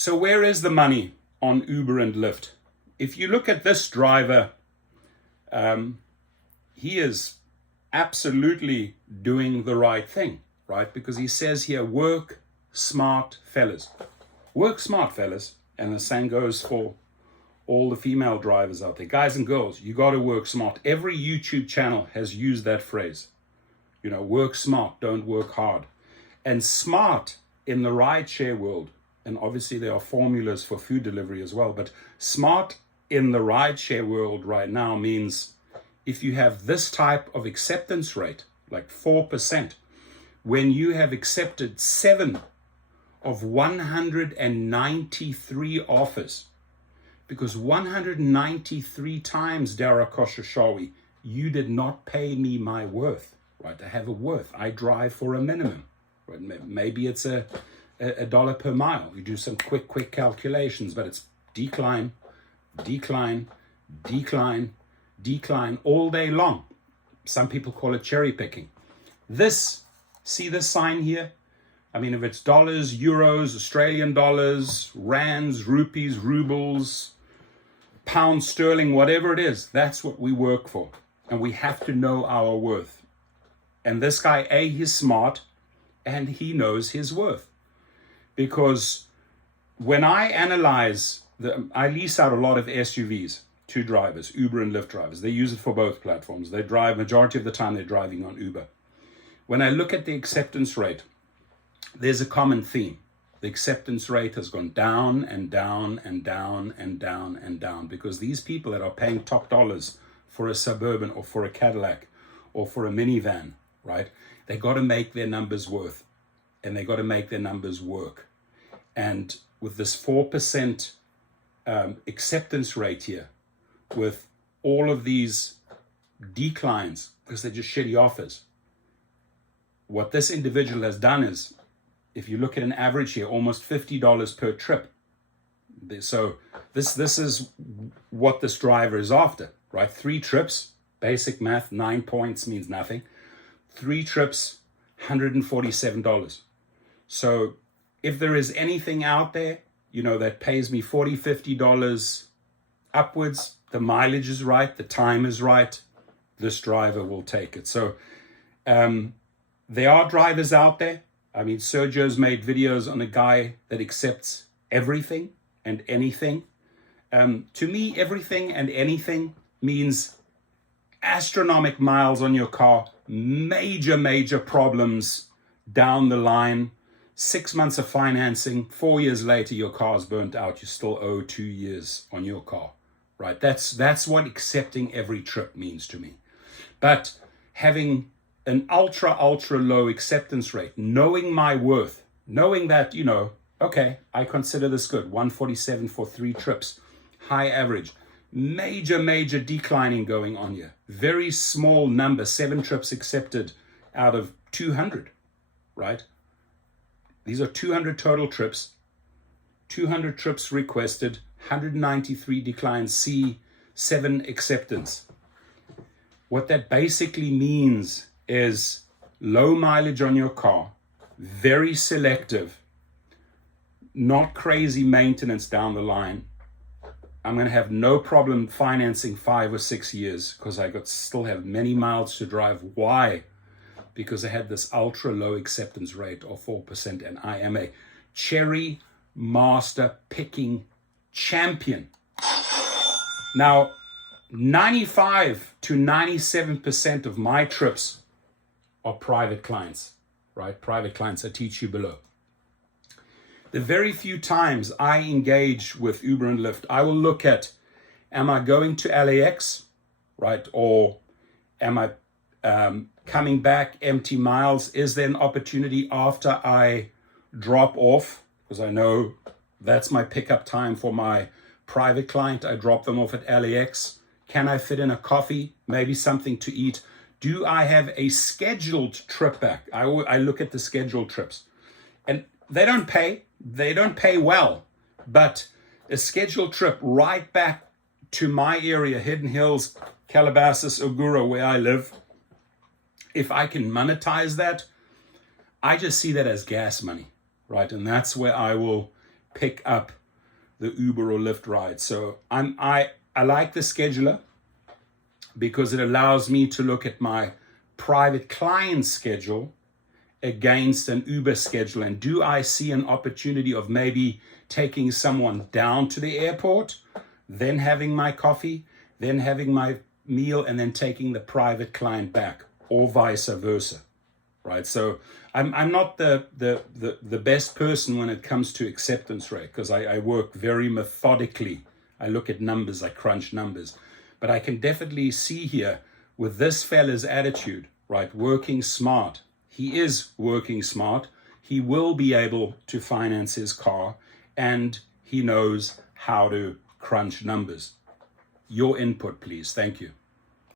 So where is the money on Uber and Lyft? If you look at this driver, he is absolutely doing the right thing, right? Because he says here, work smart, fellas. Work smart, fellas. And the same goes for all the female drivers out there. Guys and girls, you got to work smart. Every YouTube channel has used that phrase. You know, work smart, don't work hard. And smart in the rideshare world, and obviously there are formulas for food delivery as well, but smart in the rideshare world right now means if you have this type of acceptance rate, like 4%, when you have accepted 7 of 193 offers, because 193 times, Dara Koshashawi, you did not pay me my worth, right? I have a worth. I drive for a minimum. Right? Maybe it's a dollar per mile. You do some quick calculations, but it's decline, decline, decline, decline all day long. Some people call it cherry picking. This, see this sign here? I mean, if it's dollars, euros, Australian dollars, rands, rupees, rubles, pounds sterling, whatever it is, that's what we work for. And we have to know our worth. And this guy, he's smart and he knows his worth. Because when I analyze, I lease out a lot of SUVs to drivers, Uber and Lyft drivers. They use it for both platforms. They drive, majority of the time they're driving on Uber. When I look at the acceptance rate, there's a common theme. The acceptance rate has gone down and down and down and down and down because these people that are paying top dollars for a Suburban or for a Cadillac or for a minivan, right? They got to make their numbers worth and they got to make their numbers work. And with this 4% acceptance rate here, with all of these declines because they're just shitty offers, what this individual has done is, if you look at an average here, almost $50 per trip. So this is what this driver is after, right? 3 trips, basic math, 9 points means nothing. 3 trips, $147. So if there is anything out there, you know, that pays me $40, $50 upwards, the mileage is right, the time is right, this driver will take it. So there are drivers out there. I mean, Sergio's made videos on a guy that accepts everything and anything. To me, everything and anything means astronomical miles on your car, major problems down the line, 6 months of financing, 4 years later, your car's burnt out. You still owe 2 years on your car, right? That's what accepting every trip means to me. But having an ultra low acceptance rate, knowing my worth, knowing that, you know, okay, I consider this good, 147 for 3 trips, high average, major declining going on here, very small number, 7 trips accepted out of 200, right? These are 200 total trips, 200 trips requested, 193 declines, C, 7 acceptance. What that basically means is low mileage on your car, very selective, not crazy maintenance down the line. I'm going to have no problem financing 5 or 6 years because I still have many miles to drive. Why? Because I had this ultra low acceptance rate of 4% and I am a cherry master picking champion. Now, 95 to 97% of my trips are private clients, right? Private clients I teach you below. The very few times I engage with Uber and Lyft, I will look at, am I going to LAX, right? Or am I coming back empty miles? Is there an opportunity after I drop off? Because I know that's my pickup time for my private client. I drop them off at LAX. Can I fit in a coffee? Maybe something to eat? Do I have a scheduled trip back? I look at the scheduled trips. And they don't pay well, but a scheduled trip right back to my area, Hidden Hills, Calabasas, Ogura, where I live, if I can monetize that, I just see that as gas money, right? And that's where I will pick up the Uber or Lyft ride. So I like the scheduler because it allows me to look at my private client schedule against an Uber schedule. And do I see an opportunity of maybe taking someone down to the airport, then having my coffee, then having my meal, and then taking the private client back, or vice versa, right? So I'm not the best person when it comes to acceptance rate, because I work very methodically. I look at numbers, I crunch numbers. But I can definitely see here with this fella's attitude, right? Working smart. He is working smart. He will be able to finance his car, and he knows how to crunch numbers. Your input, please. Thank you.